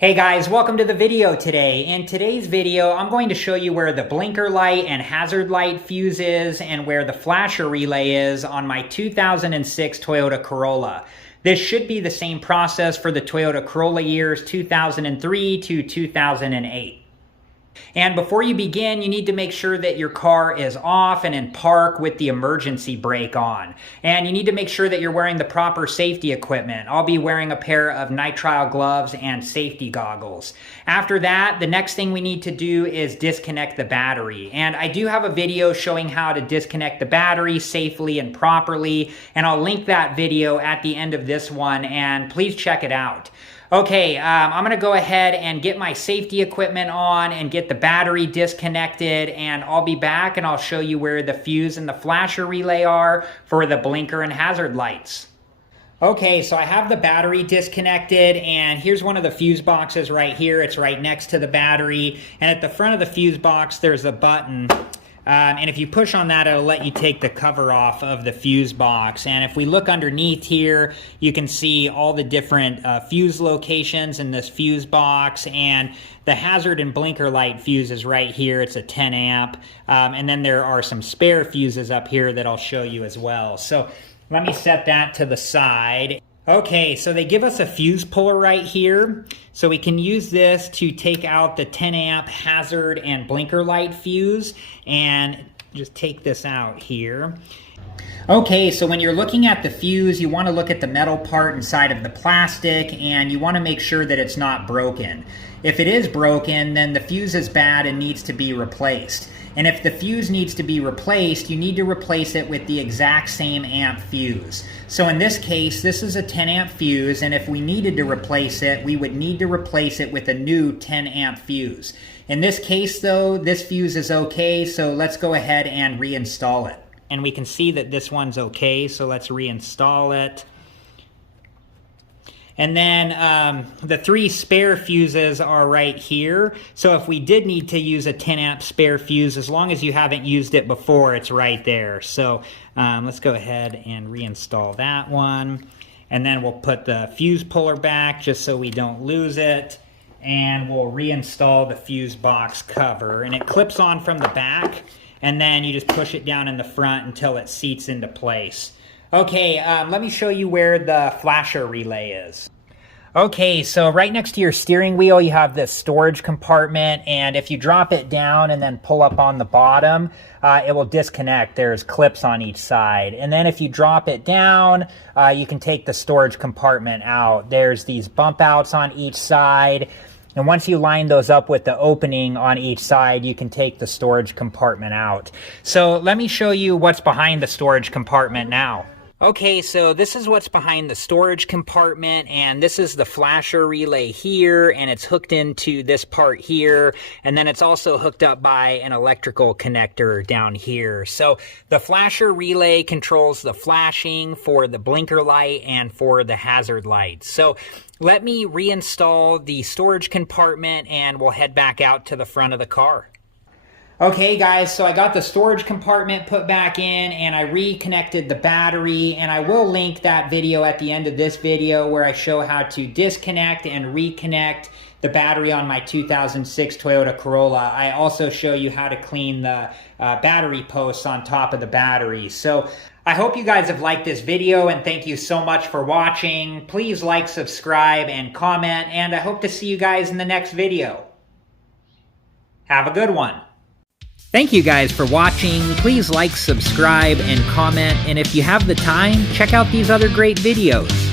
Hey guys, welcome to the video today. In today's video, I'm going to show you where the blinker light and hazard light fuse is and where the flasher relay is on my 2006 Toyota Corolla. This should be the same process for the Toyota Corolla years 2003 to 2008. And before you begin, you need to make sure that your car is off and in park with the emergency brake on. And you need to make sure that you're wearing the proper safety equipment. I'll be wearing a pair of nitrile gloves and safety goggles. After that, the next thing we need to do is disconnect the battery. And I do have a video showing how to disconnect the battery safely and properly, and I'll link that video at the end of this one, and please check it out. Okay, I'm gonna go ahead and get my safety equipment on and get the battery disconnected, and I'll be back and I'll show you where the fuse and the flasher relay are for the blinker and hazard lights. Okay, so I have the battery disconnected, and here's one of the fuse boxes right here. It's right next to the battery, and at the front of the fuse box there's a button. And if you push on that, it'll let you take the cover off of the fuse box. And if we look underneath here, you can see all the different fuse locations in this fuse box. And the hazard and blinker light fuse is right here. It's a 10 amp. And then there are some spare fuses up here that I'll show you as well. So let me set that to the side. Okay, so they give us a fuse puller right here. So we can use this to take out the 10 amp hazard and blinker light fuse and just take this out here. Okay, so when you're looking at the fuse, you want to look at the metal part inside of the plastic, and you want to make sure that it's not broken. If it is broken, then the fuse is bad and needs to be replaced. And if the fuse needs to be replaced, you need to replace it with the exact same amp fuse. So in this case, this is a 10 amp fuse, and if we needed to replace it, we would need to replace it with a new 10 amp fuse. In this case though, this fuse is okay, so let's go ahead and reinstall it. And we can see that this one's okay, so let's reinstall it. And then the three spare fuses are right here. So if we did need to use a 10 amp spare fuse, as long as you haven't used it before, it's right there. So let's go ahead and reinstall that one. And then we'll put the fuse puller back just so we don't lose it. And we'll reinstall the fuse box cover. And it clips on from the back. And then you just push it down in the front until it seats into place. Okay, let me show you where the flasher relay is. Okay, so right next to your steering wheel, you have this storage compartment, and if you drop it down and then pull up on the bottom, it will disconnect. There's clips on each side. And then if you drop it down, you can take the storage compartment out. There's these bump outs on each side. And once you line those up with the opening on each side, you can take the storage compartment out. So let me show you what's behind the storage compartment now. Okay, so this is what's behind the storage compartment, and this is the flasher relay here, and it's hooked into this part here, and then it's also hooked up by an electrical connector down here. So the flasher relay controls the flashing for the blinker light and for the hazard light. So let me reinstall the storage compartment and we'll head back out to the front of the car. Okay guys, so I got the storage compartment put back in and I reconnected the battery, and I will link that video at the end of this video where I show how to disconnect and reconnect the battery on my 2006 Toyota Corolla. I also show you how to clean the battery posts on top of the battery. So I hope you guys have liked this video, and thank you so much for watching. Please like, subscribe, and comment, and I hope to see you guys in the next video. Have a good one. Thank you guys for watching. Please like, subscribe, and comment, and if you have the time, check out these other great videos.